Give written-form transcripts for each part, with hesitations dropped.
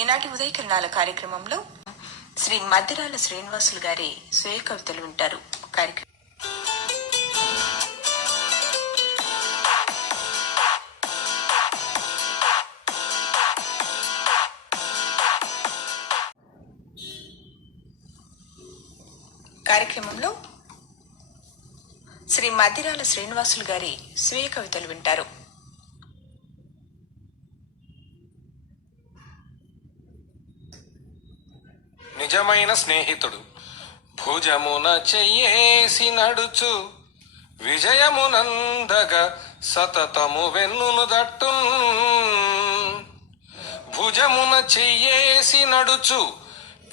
ఈనాటి ఉదయకిరణాల కార్యక్రమంలో శ్రీ మద్దిరాల శ్రీనివాసులు గారి స్వీయ కవితలు వింటారు. కార్యక్రమంలో శ్రీ మద్దిరాల శ్రీనివాసులు గారి స్వీయ కవితలు వింటారు. నిజమైన స్నేహితుడు భుజమున చెయ్యేసి నడుచు విజయమునందగా సతతము వెన్నును దట్టున్. భుజమున చెయ్యేసి నడుచు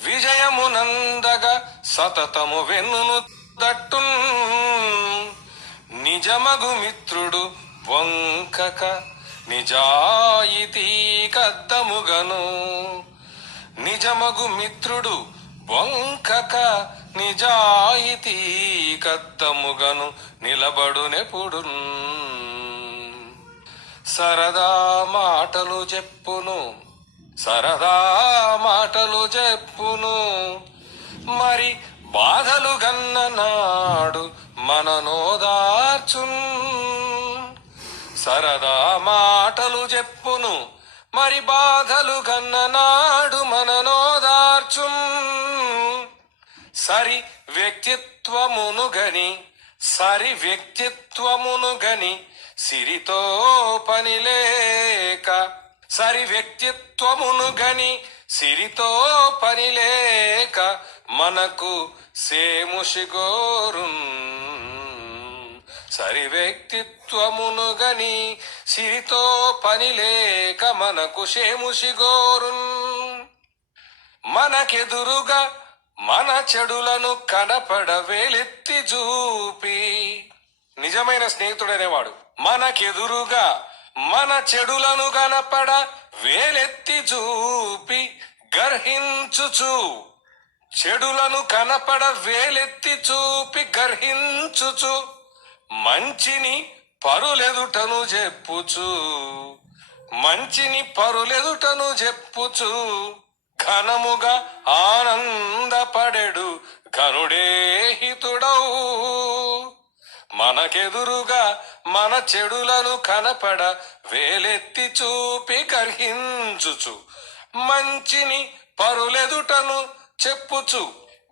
విజయమునందగా సతతము వెన్నును దట్టున్. నిజమగు మిత్రుడు వంకక నిజాయితీ కద్దముగను. నిజమగు మిత్రుడు వంకక నిజాయితీ కద్దముగను నిలబడునెప్పుడు. సరదా మాటలు చెప్పును, సరదా మాటలు చెప్పును, మరి బాధలు గన్న నాడు మననోదార్చున్. సరదా మాటలు చెప్పును, మరి బాధలు గన్న నాడు మననోదార్చున్. సరి వ్యక్తిత్వమును గని, సరి వ్యక్తిత్వమును గని సిరితో పనిలేక, సరి వ్యక్తిత్వమును గని సిరితో పనిలేక మనకు సేముషిగోరున్. సరి వ్యక్తిత్వమును గని సిరితో పనిలేక మనకు సేముషిగోరున్. మనకెదురుగా మన చెడులను కనపడ వేలెత్తి చూపి. నిజమైన స్నేహితుడనేవాడు మనకెదురుగా మన చెడులను కనపడ వేలెత్తి చూపి గర్హించుచు. చెడులను కనపడ వేలెత్తి చూపి గర్హించుచు మంచిని పరులెదుటను చెప్పుచు. మంచిని పరులెదుటను చెప్పుచు ఘనముగా ఆనందపడెడు ఘనుడే హితుడౌ. మనకెదురుగా మన చెడులను కనపడ వేలెత్తి చూపి గర్హించుచు మంచిని పరులెదుటను చెప్పుచు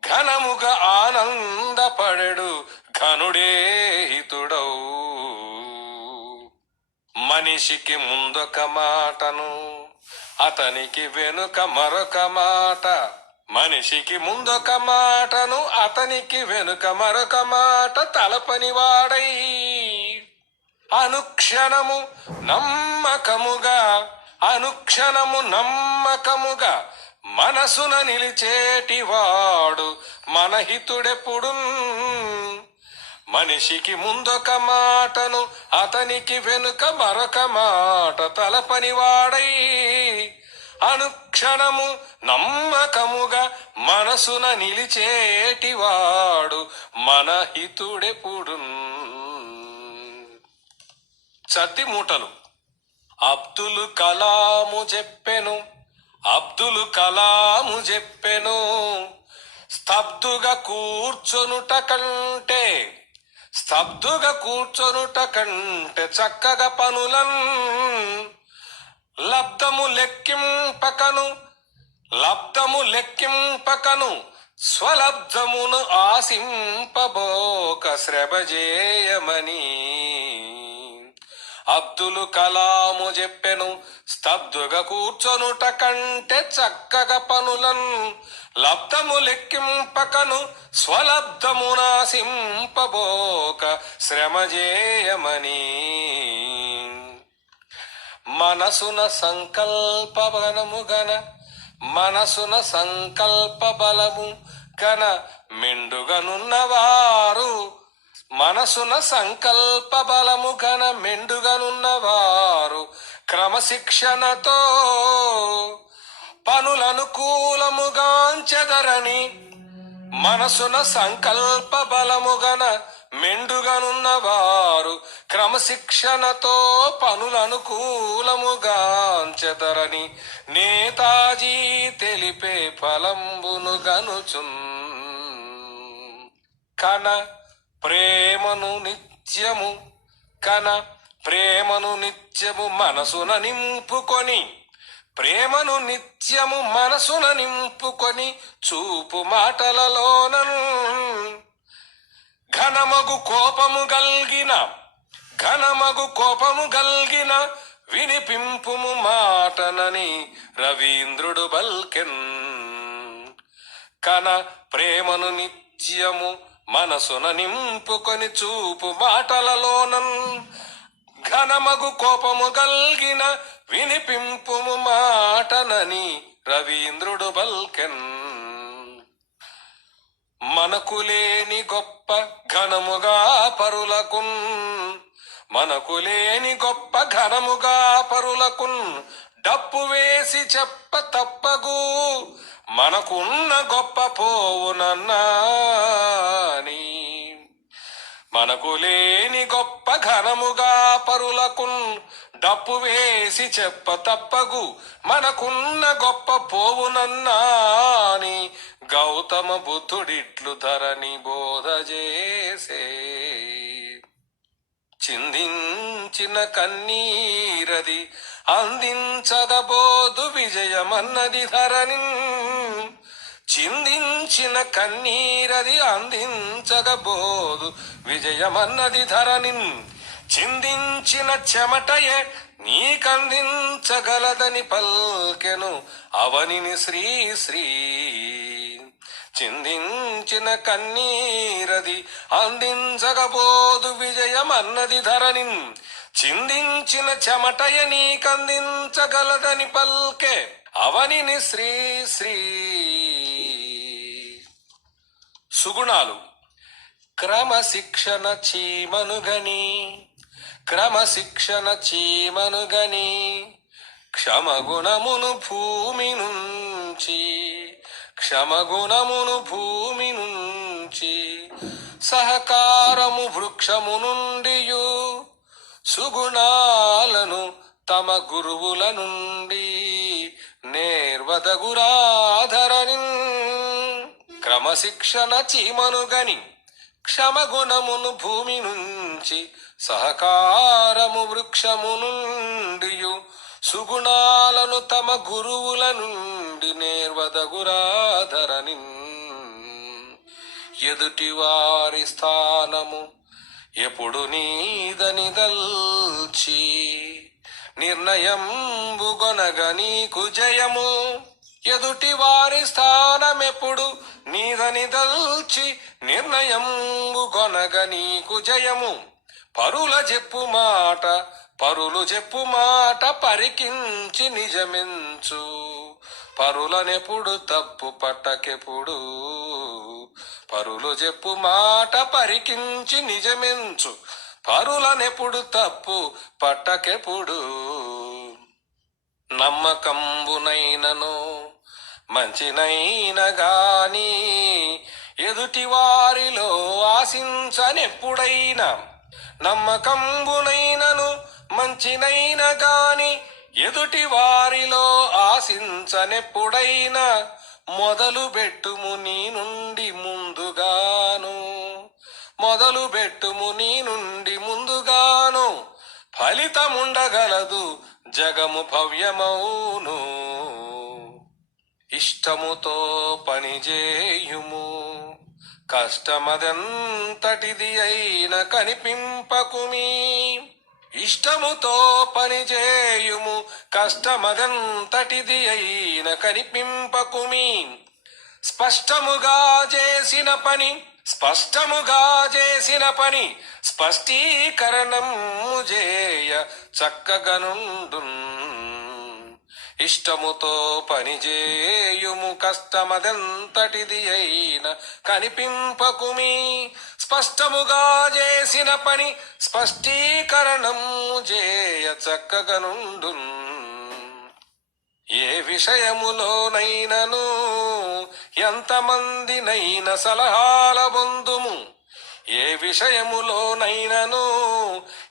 ఘనముగా ఆనందపడెడు ఘనుడే హితుడౌ. మనిషికి ముందొక మాటను అతనికి వెనుక మరొక మాట. మనిషికి ముందొక మాటను అతనికి వెనుక మరొక మాట తలపనివాడై అనుక్షణము నమ్మకముగా, అనుక్షణము నమ్మకముగా మనసున నిలిచేటివాడు మన హితుడెప్పుడు. మనిషికి ముందొక మాటను అతనికి వెనుక మరొక మాట తలపనివాడై అనుక్షణము నమ్మకముగా మనసున నిలిచేటివాడు మన హితుడెప్పుడు. చత్తి మూటలు అబ్దుల్ కలాము చెప్పెను, అబ్దుల్ కలాము చెప్పెను, స్తబ్దుగా కూర్చొనుట కంటే, స్తబ్దుగా కూర్చొనుట కంటే చక్కగా పనులన్ లబ్ధము లెక్కింపకను, లబ్ధము లెక్కింపకను స్వలబ్ధమును ఆశింపబోక శ్రమజేయమని. అబ్దుల్ కలాము చెప్పెను, స్తబ్దుగా కూర్చొనుట కంటే చక్కగా పనులన్ లబ్ధము లెక్కింపకను స్వలబ్ధమునాశింపబోక శ్రమజేయమని. మనసున సంకల్ప బలము గన, మనసున సంకల్ప బలము గన మెండుగనున్నవారు, మనసున సంకల్ప బలము గన మెండుగనున్నవారు క్రమశిక్షణతో పనులనుకూలముగాంచెదరని. మనసున సంకల్ప బలము గన మెండుగనున్నవారు క్రమశిక్షణతో పనులనుకూలముగాంచెదరని నేతాజీ తెలిపే ఫలంబును గనుచున్. కన ప్రేమను నిత్యము కన ప్రేమను నిత్యము మనసున నింపుకొని ప్రేమను నిత్యము మనసున నింపుకొని చూపు మాటలలోనను ఘనమగు కోపము గల్గిన వినిపింపుము మాటనని రవీంద్రుడు బల్కెన్. కన ప్రేమను నిత్యము మనసున నింపుకొని చూపు మాటలలోనన్ ఘనమగు కోపము గల్గిన వినిపింపుము మాటనని రవీంద్రుడు బల్కెన్. మనకు లేని గొప్ప ఘనముగా పరులకున్ డప్పు వేసి చెప్ప తప్పగు మనకున్న గొప్ప పోవునన్నాని. మనకు లేని గొప్ప ఘనముగా పరులకున్ డప్పు వేసి చెప్ప తప్పగు మనకున్న గొప్ప పోవునన్నాని. గౌతమ బుద్ధుడిట్లు ధరణి బోధ చేసే. చిందించిన కన్నీరది అందించదబోదు విజయమన్నది ధరణిన్. చిందించిన కన్నీరది అందించగబోదు విజయమన్నది ధరణిన్. చిందించిన చెమటయే నీకందించగలదని పల్కెను అవనిని శ్రీశ్రీ. చిందించిన కన్నీరది అందించగబోదు విజయమన్నది ధరణిన్. చిందించిన చెమటయ నీకందించగలదని పల్కె అవనిని శ్రీశ్రీ. సుగుణాలు. క్రమశిక్షణ చీమనుగని క్షమగుణమును భూమి నుంచి సహకారము వృక్షము నుండియు సుగుణాలను తమ గురువుల నుండి నేర్వదగురాధరణి. క్రమశిక్షణ చీమనుగని క్షమగుణమును భూమి నుంచి సహకారము వృక్షము నుండియు సుగుణాలను తమ గురువుల నుండి నేర్వదగురాధరణి. ఎదుటివారి స్థానము ఎప్పుడు నీదని దల్చి నిర్ణయంబుగొనగ నీకు జయము. ఎదుటివారి స్థానమెప్పుడు నీదని దల్చి నిర్ణయంబుగొనగ నీకు జయము. పరులు చెప్పు మాట పరికించి నిజమెంచు. పరులనెప్పుడు తప్పు పట్టకెప్పుడు పరులు చెప్పు మాట పరికించి నిజమెంచు. పరులనెప్పుడు తప్పు పట్టకెప్పుడు. నమ్మకంబునైనను మంచినైన గాని ఎదుటి వారిలో ఆశించనెప్పుడైనా. నమ్మకంబునైనను మంచినైన గాని ఎదుటి వారిలో ఆశించనెప్పుడైనా. మొదలు బెట్టుము నీ నుండి ముందుగాను ఫలితముండగలదు జగము భవ్యమౌను. ఇష్టముతో పనిచేయుము కష్టమదెంతటిది అయిన కనిపింపకుమీ. ఇష్టముతో పనిచేయుము కష్టమదెంతటిది అయిన కనిపింపకుమీ. స్పష్టముగా చేసిన పని స్పష్టీకరణము చేయ చక్కగనుండున్. ఇష్టముతో పనిచేయుము కష్టమదెంతటిది అయిన కనిపింపకుమీ. స్పష్టముగా చేసిన పని స్పష్టీకరణము చేయ చక్కగనుండున్. ఏ విషయములోనైనను ఎంతమందినైన సలహాల పొందుము. ఏ విషయములోనైనను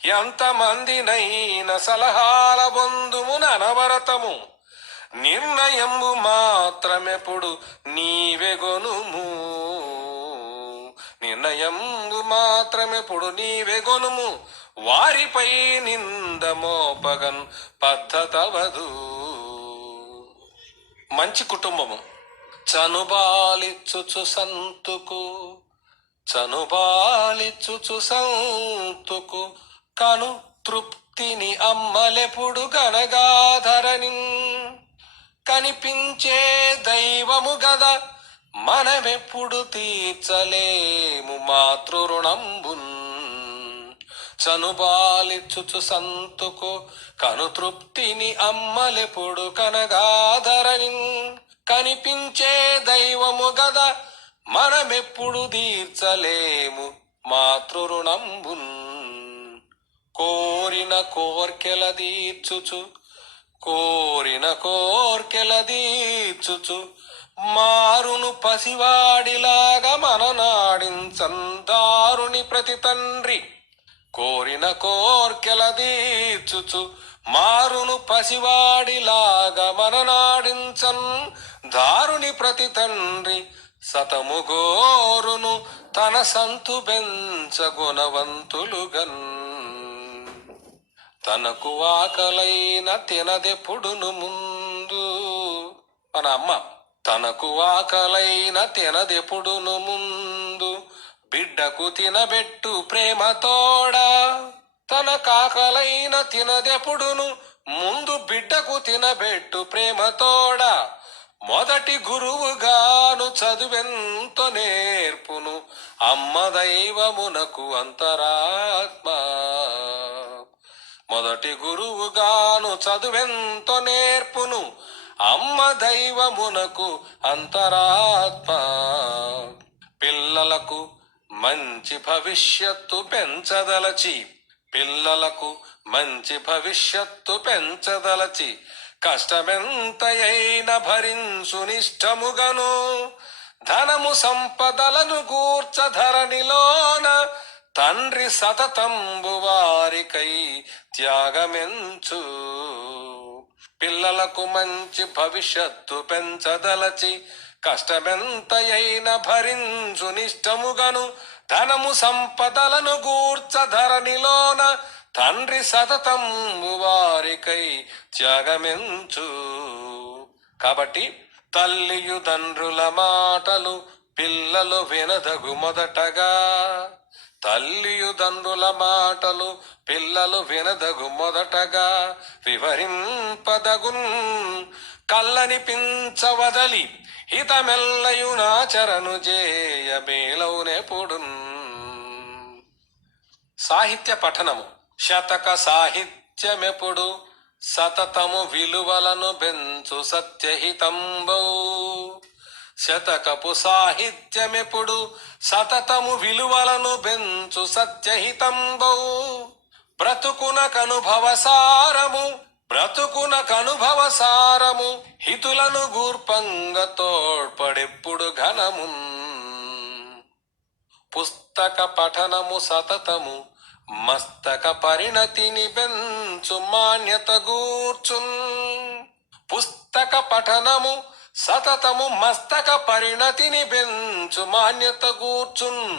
ఎంతమందినైన సలహాల బొందుమున అనవరతము నిర్ణయము మాత్రమెప్పుడు నీవెగొనుము. నిర్ణయము మాత్రమెప్పుడు నీవెగొనుము. వారిపై నింద మోపగన్ పద్ధతవదు. మంచి కుటుంబము చనుబాలిచ్చుచు సంతుకు, చనుబాలిచ్చుచు సంతుకు కను తృప్తిని అమ్మలెప్పుడు గనగాధరని. కనిపించే దైవము గద మనమెప్పుడు తీర్చలేము మాతృరుణంబున్. చనుబాలిచ్చుచు సంతుకు కను తృప్తిని అమ్మలెప్పుడు కనగాధరని. కనిపించే దైవము గద మనమెప్పుడు తీర్చలేము మాతృరుణంబున్. కోరిన కోర్కెల తీర్చుచు, కోరిన కోర్కెల తీర్చుచు మారును పసివాడిలాగా మననాడించందారుని ప్రతి తండ్రి. కోరిన కోర్కెల తీర్చుచు మారును పసివాడిలాగా మననాడించన్ దారుని ప్రతి తండ్రి. సతము గోరును తన సంతు బెంచ గుణవంతులుగన్. తనకు ఆకలైన తినదెప్పుడును ముందు. మన అమ్మ తనకు ఆకలైన తినదెప్పుడును ముందు. బిడ్డకు తినబెట్టు ప్రేమతోడా. తనకాకలైన తినదెప్పుడును ముందు. బిడ్డకు తినబెట్టు ప్రేమతోడా. మొదటి గురువుగాను చదువెంతో నేర్పును అమ్మ దైవమునకు అంతరాత్మ. మొదటి గురువుగాను చదువెంతో నేర్పును అమ్మ దైవమునకు అంతరాత్మ. పిల్లలకు మంచి భవిష్యత్తు పెంచదలచి, పిల్లలకు మంచి భవిష్యత్తు పెంచదలచి కష్టమెంతయైన భరించునిష్టముగను. ధనము సంపదలను గూర్చ ధరణిలోన తండ్రి సతతంబు వారికై త్యాగమెంచు. పిల్లలకు మంచి భవిష్యత్తు పెంచదలచి కష్టమెంతయైన భరించునిష్టముగను. ధనము సంపదలను గూర్చ ధరణిలోన తండ్రి సతతంబు వారికై త్యాగమెంచు. కాబట్టి తల్లియు తండ్రుల మాటలు పిల్లలు వినదగు మొదటగా. తల్లియు తండ్రుల మాటలు పిల్లలు వినదగు మొదటగా. వివరింపదగున్ కల్లని పించవదలి హితమెల్లయునాచరను చేయ మేలౌనెప్పుడున్. సాహిత్య పఠనము. శతక సాహిత్యమెప్పుడు సతతము విలువలను బెంచు సత్యహితంబౌ. శతకపు సాహిత్యమెప్పుడు సతతము విలువలను బెంచు సత్యహితంబౌ. బ్రతుకున కనుభవ సారము, బ్రతుకున కనుభవ సారము హితులను గూర్పంగ తోడ్పడెప్పుడు ఘనము. పుస్తక పఠనము సతతము మస్తక పరిణతిని బెంచు మాన్యత గూర్చున్. పుస్తక పఠనము సతతము మస్తక పరిణతిని బెంచు మాన్యత గూర్చున్.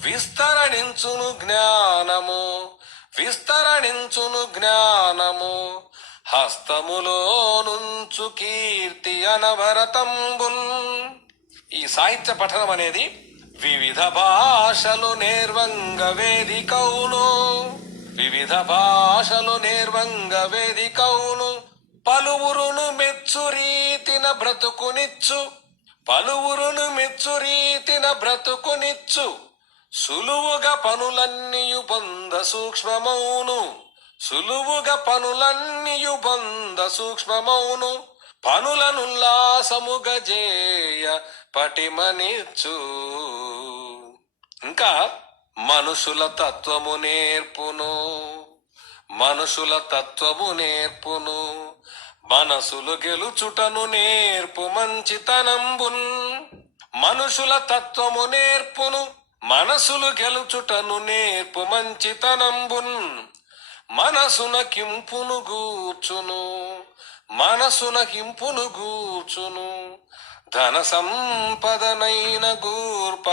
విస్తరణించును జ్ఞానము, విస్తరణించును జ్ఞానము. హస్తములో నుంచు కీర్తి అనవరతంబున్. ఈ సాహిత్య పఠనం అనేది వివిధ భాషలు నేర్వంగ వేదికౌను. వివిధ భాషలు నేర్వంగ వేదికౌను. పలువురును మెచ్చు రీతిన బ్రతుకునిచ్చు, పలువురును మెచ్చు రీతిన బ్రతుకునిచ్చు. సులువుగా పనులన్నీయు బంద సూక్ష్మమౌను, సులువుగా పనులన్నీయు బంద సూక్ష్మమౌను. పనులనుల్లాసముగా జేయ పటిమనిచ్చు. ఇంకా మనుషుల తత్వము నేర్పును, మనుషుల తత్వము నేర్పును. మనసులు గెలుచుటను నేర్పు మంచితనంబున్. మనుషుల తత్వము నేర్పును, మనసులు గెలుచుటను నేర్పు మంచితనంబున్ మనసున కింపును గూర్చును మనసున కింపును గూర్చును ధన సంపదనైన గూర్పదారులనొసగున్